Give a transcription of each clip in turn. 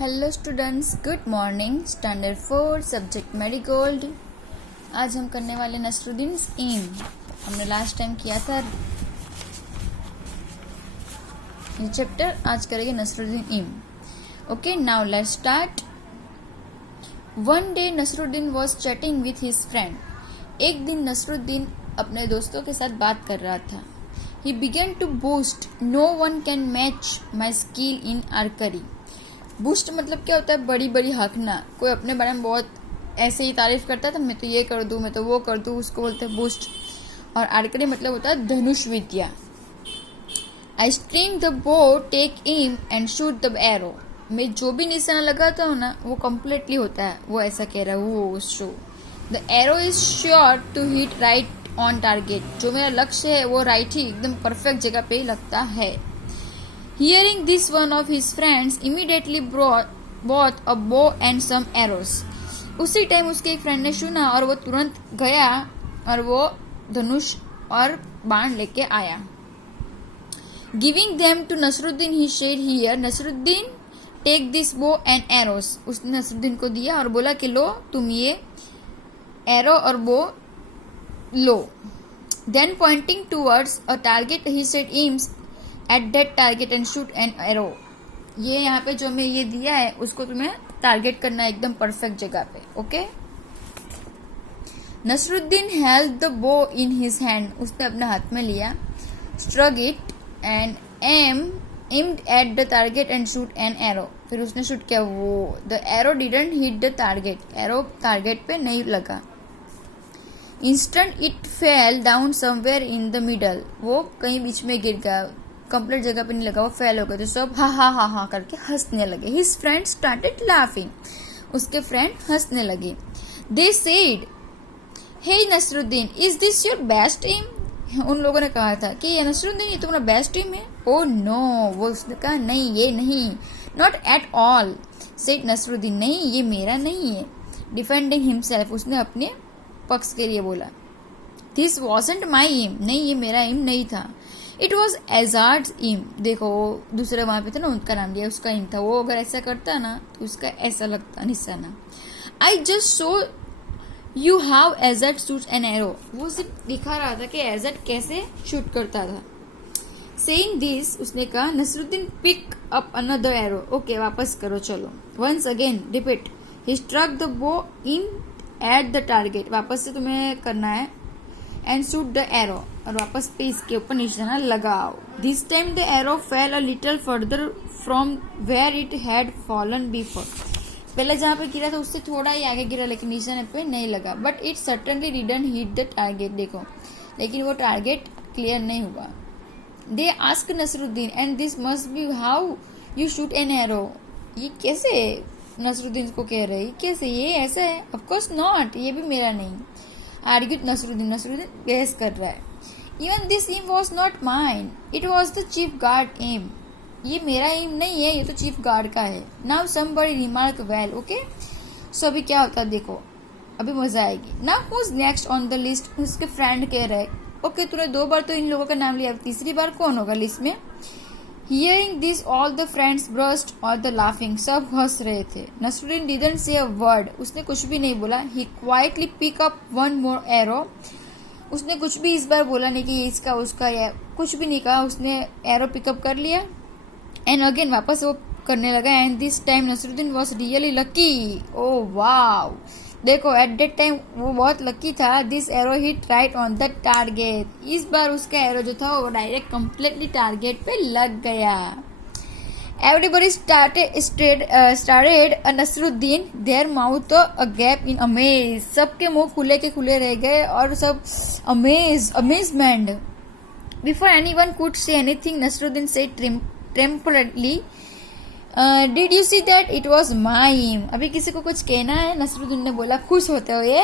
Hello students, good morning. Standard 4 subject marigold. आज हम करने वाले नसरुद्दीन इम। हमने लास्ट टाइम किया था ये चैप्टर, आज करेंगे नसरुद्दीन इम। Okay, now let's start. One day Nasruddin was chatting with his friend. एक दिन नसरुद्दीन अपने दोस्तों के साथ बात कर रहा था। He began to boost, no one can match my skill in archery. Boost मतलब क्या होता है? बड़ी बड़ी हकना। कोई अपने बारे में बहुत ऐसे ही तारीफ करता है, तो मैं तो ये कर दूं, मैं तो वो कर दूं, उसको बोलते हैं बूस्ट। और आर्करी मतलब होता है धनुष विद्या। I string the bow, take aim and shoot the arrow. मैं जो भी निशाना लगाता हूँ ना, वो कम्प्लीटली होता है। वो ऐसा कह रहा है, वो so the arrow is sure to hit right on target. जो मेरा लक्ष्य है वो राइट ही एकदम परफेक्ट जगह पे ही लगता है। Hearing this, one of his friends immediately bought a bow and some arrows. उसी टाइम उसके एक फ्रेंड ने सुना और वो तुरंत गया और वो धनुष और बाण लेके आया। Giving them to Nasruddin, he said, "Here, Nasruddin, take this bow and arrows." उसने नसरुद्दीन को दिया और बोला कि लो, तुम ये एरो और बो लो। Then pointing towards a target, he said, "Aims at that target and shoot an arrow." ये यहाँ पे जो मैं ये दिया है उसको तुम्हें टारगेट करना है एकदम परफेक्ट जगह पे। ओके। Nasruddin held the bow in his hand. उसने अपने हाथ में लिया। Strung it and aimed at the target and shoot an arrow. फिर उसने शूट किया। वो the arrow didn't hit the target. Arrow target पे नहीं लगा। Instant it fell down somewhere in the middle. वो कहीं बीच में गिर गया, कंप्लीट जगह पे नहीं लगा, वो फेल हो गया। तो सब हा हा हा हा करके हंसने लगे। His friend started laughing. उसके फ्रेंड हंसने लगे। They said, hey Nasruddin, is this your best aim? उन लोगों ने कहा था कि ये नसरुद्दीन, ये तुम्हारा बेस्ट एम है? ओ नो, वो उसने कहा नहीं, ये नहीं। Not at all, said Nasruddin, नहीं ये मेरा नहीं है। डिफेंडिंग हिमसेल्फ, उसने अपने पक्ष के लिए बोला। दिस वॉजंट माई एम, नहीं ये मेरा एम नहीं था। It was a guard's aim. देखो दूसरे वहां पे था ना, उनका नाम लिया, उसका एम था। वो अगर ऐसा करता ना तो उसका ऐसा लगता निशाना। I just saw you have a guard shoot an arrow. वो सिर्फ दिखा रहा था कि एजार्ड कैसे शूट करता था। सेइंग दिस, उसने कहा, Nasruddin pick up another arrow. Okay, वापस करो, चलो। Once again repeat, he struck the bow in eight the target. वापस से तुम्हें करना है। एंड शूट द एरो, और वापस पे इसके ऊपर निशाना लगाओ। This time the arrow fell a little further from where it had fallen before. पहले जहाँ पे गिरा था उससे थोड़ा ही आगे गिरा, लेकिन निशाने पे नहीं लगा। But it certainly didn't hit the target. देखो, लेकिन वो टारगेट क्लियर नहीं हुआ। They ask Nasruddin, and this must be how you shoot an arrow. ये कैसे नसरुद्दीन को कह रहे, कैसे ये ऐसा है? ऑफकोर्स नॉट, ये भी मेरा नहीं। आर्ग्यूड नसरुद्दीन बहस कर रहा है। Even this aim was not mine, it was the chief guard aim. ये मेरा एम नहीं है, ये तो चीफ गार्ड का है। Now somebody remark well. Okay, so अभी क्या होता है देखो, अभी मजा आएगी। Now who's next on the list? उसके फ्रेंड कह रहे, ओके तूने 2 बार तो इन लोगों का नाम लिया, तीसरी बार कौन होगा लिस्ट में? Hearing this all the friends burst और द लाफिंग। सब हंस रहे थे। Nasruddin didn't say a word. उसने कुछ भी नहीं बोला। He quietly pick up one more arrow. उसने कुछ भी इस बार बोला नहीं कि इसका उसका या कुछ भी नहीं कहा। उसने एरो पिकअप कर लिया एंड अगेन वापस वो करने लगा। And this time Nasruddin was really lucky. Oh wow, देखो एट दैट टाइम वो बहुत लकी था। This arrow hit right on the target. इस बार उसका एरो जो था वो डायरेक्ट कंप्लीटली टारगेट पे लग गया। Everybody stared Nasruddin, their mouth agape in amaze. सबके मुंह खुले के खुले रह गए और सब amazement. Before anyone could say anything, Nasruddin said triumphantly, did you see that it was my aim? अभी किसी को कुछ कहना है? नसरुद्दीन ने बोला खुश होते हुए,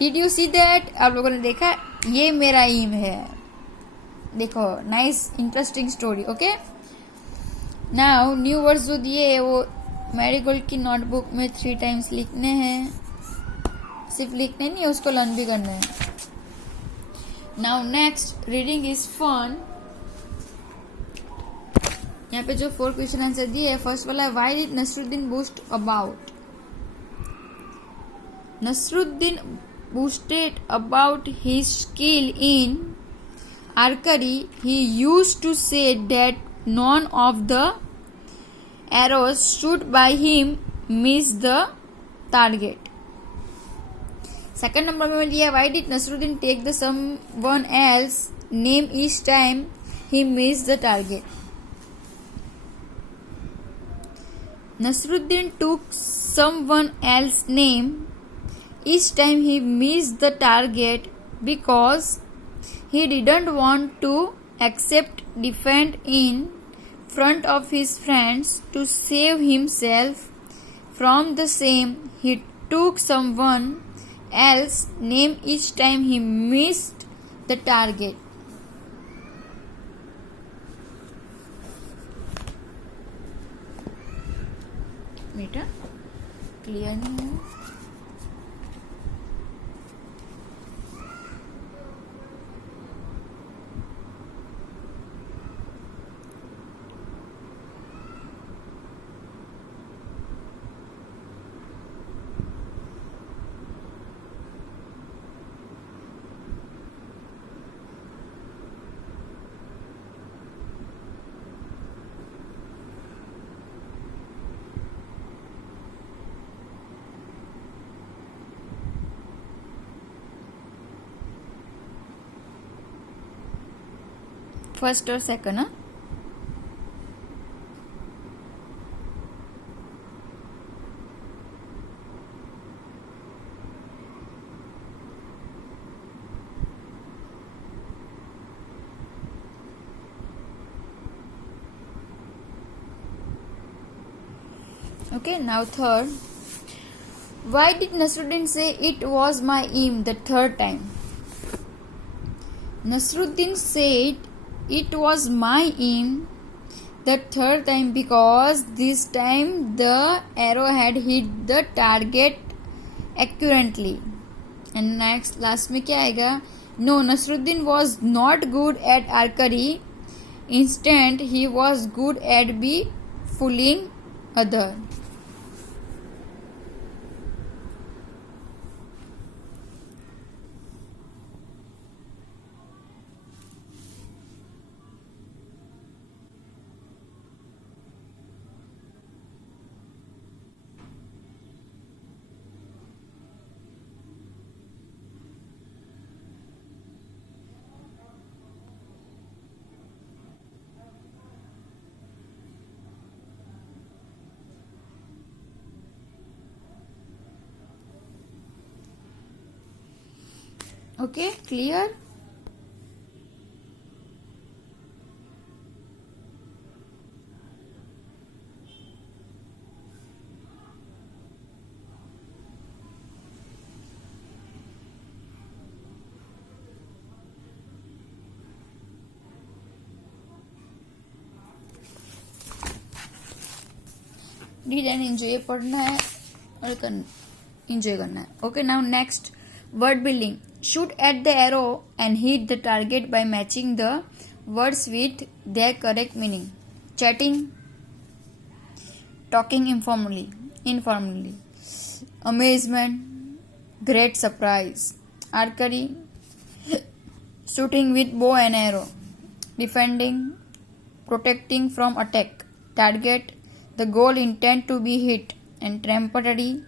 डिड यू सी दैट? आप लोगों ने देखा, ये मेरा एम है। देखो, nice interesting story. Okay, now new words जो दिए वो मैरीगोल्ड की नोटबुक में 3 टाइम्स लिखने हैं। सिर्फ लिखने नहीं, उसको लर्न भी करना है। Now next, reading is fun. यहाँ पे जो 4 क्वेश्चन आंसर दिए है, फर्स्ट वाला है why did Nasruddin boast about. Nasruddin boasted about his skill in archery. He used to say that none of the arrows shot by him missed the target. Second number में लिया why did Nasruddin take the someone else name each time he missed the target. Nasruddin took someone else's name each time he missed the target because he didn't want to accept defeat in front of his friends. To save himself from the same, he took someone else's name each time he missed the target. बेटा क्लियर नहीं है. फर्स्ट और सेकंड. हाँ, okay. Now third, why did Nasruddin say it was my aim the third time? Nasruddin said it was my aim the third time because this time the arrow had hit the target accurately. And next last में क्या आएगा? No, Nasruddin was not good at archery. Instead, he was good at fooling other. Okay, clear? Read and enjoy पढ़ना है और enjoy करना है. Okay, now next word building. Shoot at the arrow and hit the target by matching the words with their correct meaning. Chatting, talking informally, amazement, great surprise, archery, shooting with bow and arrow, defending, protecting from attack, target, the goal intended to be hit, and temporary,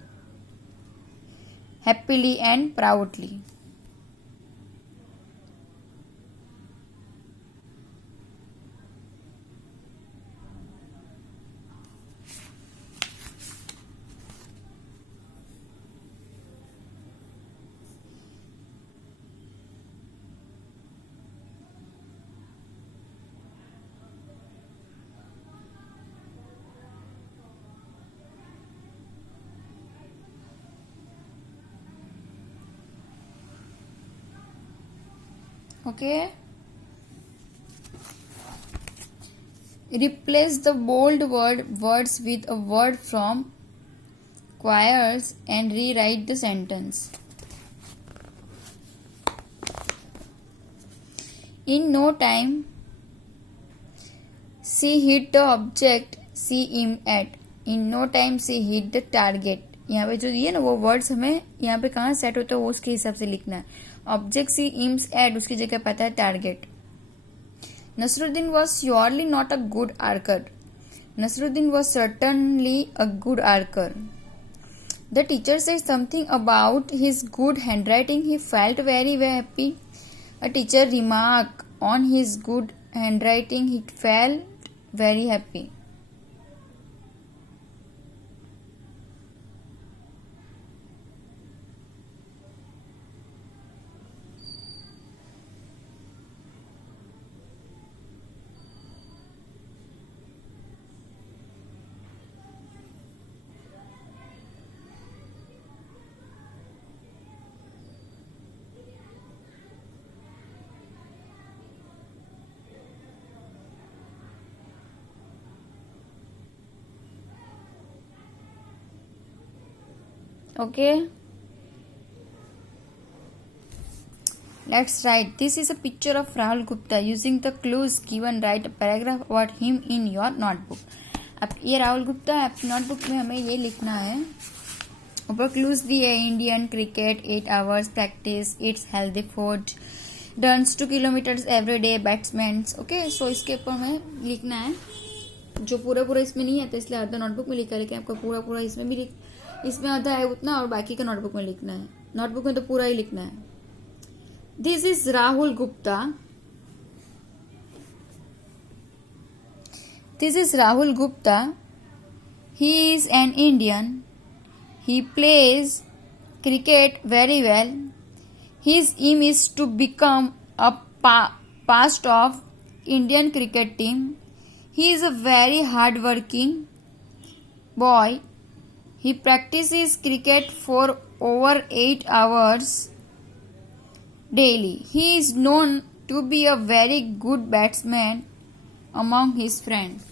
happily and proudly. Okay. Replace the bold words with a word from quires and rewrite the sentence. In no time, she hit the object she aim at, in no time she hit the target. यहाँ पे जो दिए ना वो वर्ड्स हमें यहाँ पे कहाँ सेट होता है वो उसके हिसाब से लिखना है। ऑब्जेक्ट सी एम्स एट, उसकी जगह पता है target. Nasruddin was surely not a good archer, Nasruddin was certainly a good archer. The teacher said something about his good handwriting. He felt very happy. A teacher remarked on his good handwriting. He felt very happy. Okay. Let's write. This is a picture of Rahul Gupta. Using the clues given, write a paragraph about him in your notebook. अब ये राहुल गुप्ता है, आपकी नोटबुक में हमें ये लिखना है। ऊपर क्लूज दिए, Indian cricket 8 hours practice, it's healthy food, runs 2 kilometers every day, batsman. Okay, so इसके ऊपर हमें लिखना है। जो पूरा इसमें नहीं है तो इसलिए आधा नोटबुक में लिखा है, लेकिन आपको पूरा इसमें भी इसमें आधा है उतना और बाकी का नोटबुक में लिखना है। नोटबुक में तो पूरा ही लिखना है। This is Rahul Gupta. This is Rahul Gupta. He is an Indian. He plays cricket very well. His aim is to become a part of Indian cricket team. He is a very hard-working boy. He practices cricket for over 8 hours daily. He is known to be a very good batsman among his friends.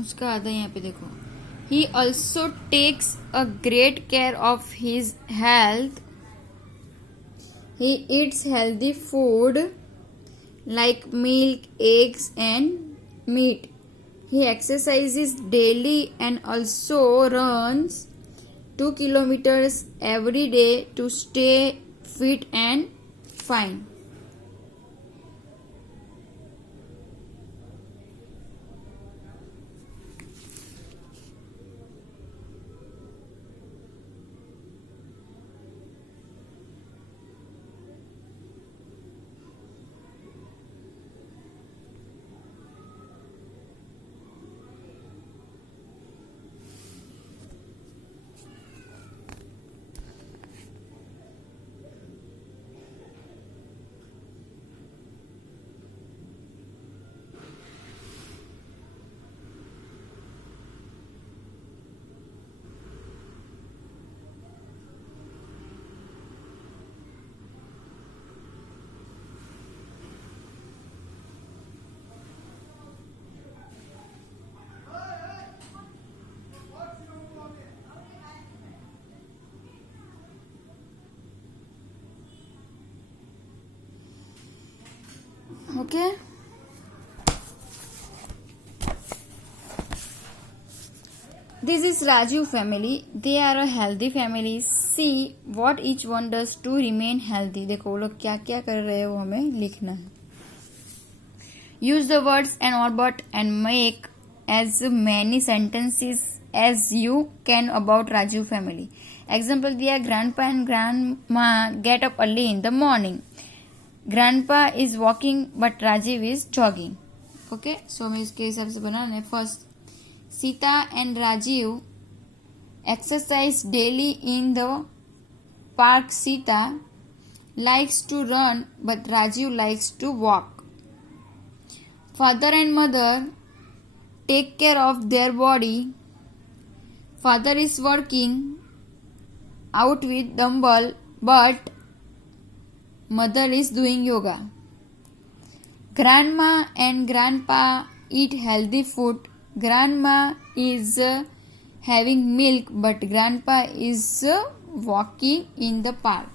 उसका आधा यहाँ पे देखो। He also takes a great care of his health. He eats healthy food like milk, eggs and meat. He exercises daily and also runs 2 kilometers every day to stay fit and fine. Okay. This is Raju family. They are a healthy family. See what each one does to remain healthy. देखो वो लोग क्या क्या कर रहे हैं वो हमें लिखना है. Use the words and or but and make as many sentences as you can about Raju family. Example दिया, grandpa and grandma get up early in the morning. Grandpa is walking but Rajiv is jogging. Okay, so हमें इसके हिसाब से बनाना है. First, Sita and Rajiv exercise daily in the park. Sita likes to run but Rajiv likes to walk. Father and mother take care of their body. Father is working out with dumbbell but mother is doing yoga. Grandma and grandpa eat healthy food. Grandma is having milk but grandpa is walking in the park.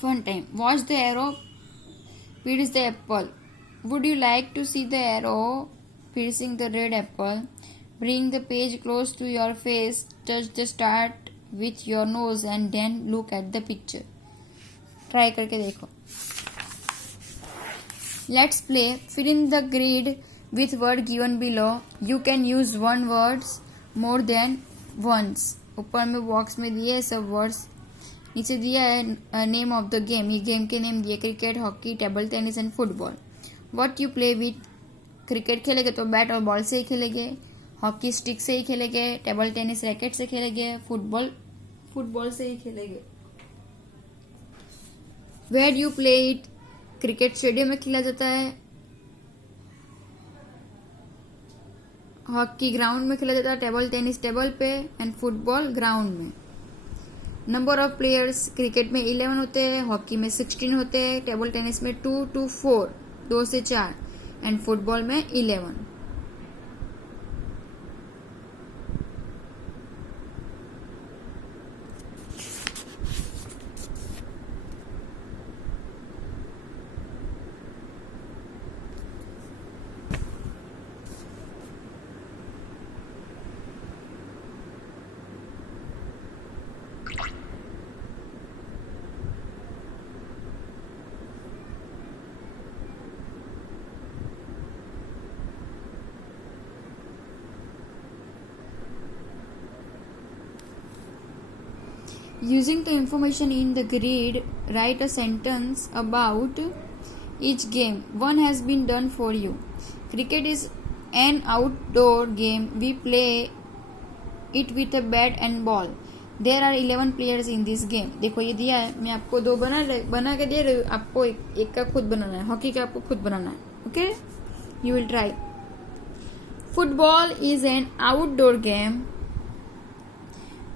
Fun time. Watch the arrow pierce the apple. Would you like to see the arrow piercing the red apple? Bring the page close to your face. Touch the start with your nose and then look at the picture. Try करके देखो. Let's play. Fill in the grid with word given below. You can use one words more than once. ऊपर में बॉक्स में दिए सब वर्ड्स. नीचे दिया है नेम ऑफ द गेम. ये गेम के नेम दिए cricket, hockey, table tennis and football. What you play with. Cricket खेलेंगे तो बैट और बॉल से ही खेलेंगे, हॉकी स्टिक से ही खेलेंगे, टेबल टेनिस रैकेट से खेलेंगे, फुटबॉल से ही खेलेंगे. Where you play it. Cricket stadium में खेला जाता है, हॉकी ग्राउंड में खेला जाता है, टेबल टेनिस टेबल पे एंड फुटबॉल ग्राउंड में. Number of players. क्रिकेट में 11 होते हैं, हॉकी में 16 होते हैं, टेबल टेनिस में 2 to 4 2 से 4 एंड फुटबॉल में 11. Using the information in the grid, write a sentence about each game. One has been done for you. Cricket is an outdoor game. We play it with a bat and ball. There are 11 players in this game. देखो ये दिया है, मैं आपको 2 बना के दे रही हूँ. आपको एक का खुद बनाना है. हॉकी का आपको खुद बनाना है. Okay? You will try. Football is an outdoor game.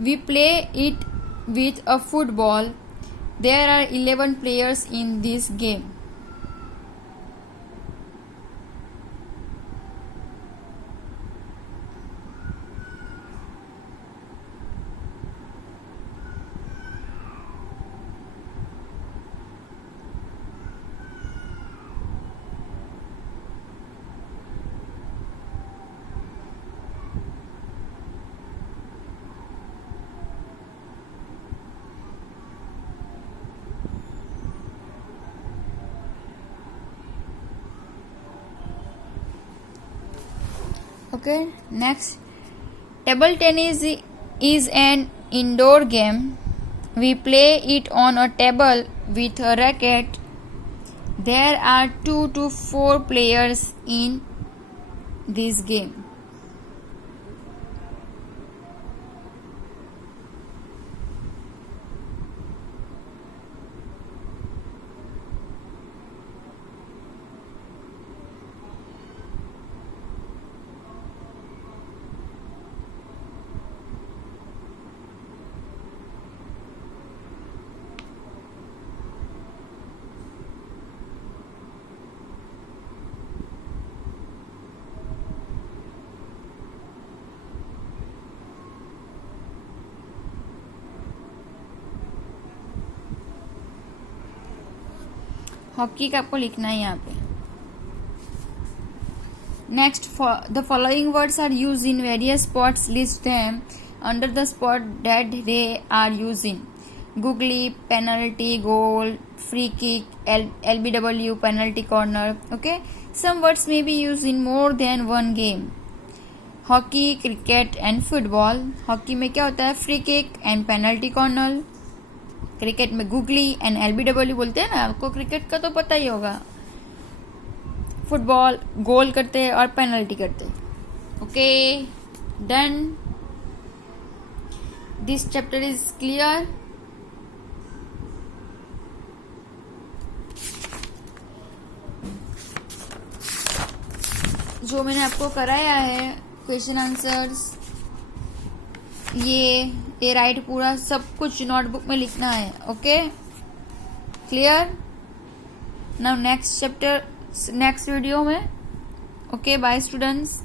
We play it with a football. There are 11 players in this game. Okay, next. Table tennis is an indoor game. We play it on a table with a racket. There are 2 to 4 players in this game. Hockey का आपको लिखना है यहाँ पे. Next, the following words are used in various sports. List them under the sport that they are used in. Googly, penalty, goal, free kick, LBW, penalty corner. Okay. Some words may be used in more than one game. Hockey, cricket and football. Hockey में क्या होता है? Free kick and penalty corner. Cricket में googly and LBW बोलते हैं ना, आपको क्रिकेट का तो पता ही होगा. फुटबॉल गोल करते हैं और पेनल्टी करते हैं. Okay, done. This chapter is clear. जो मैंने आपको कराया है क्वेश्चन आंसर्स, ये राइट पूरा सब कुछ नोटबुक में लिखना है. Okay, clear. Now next chapter next video में. Okay, bye students.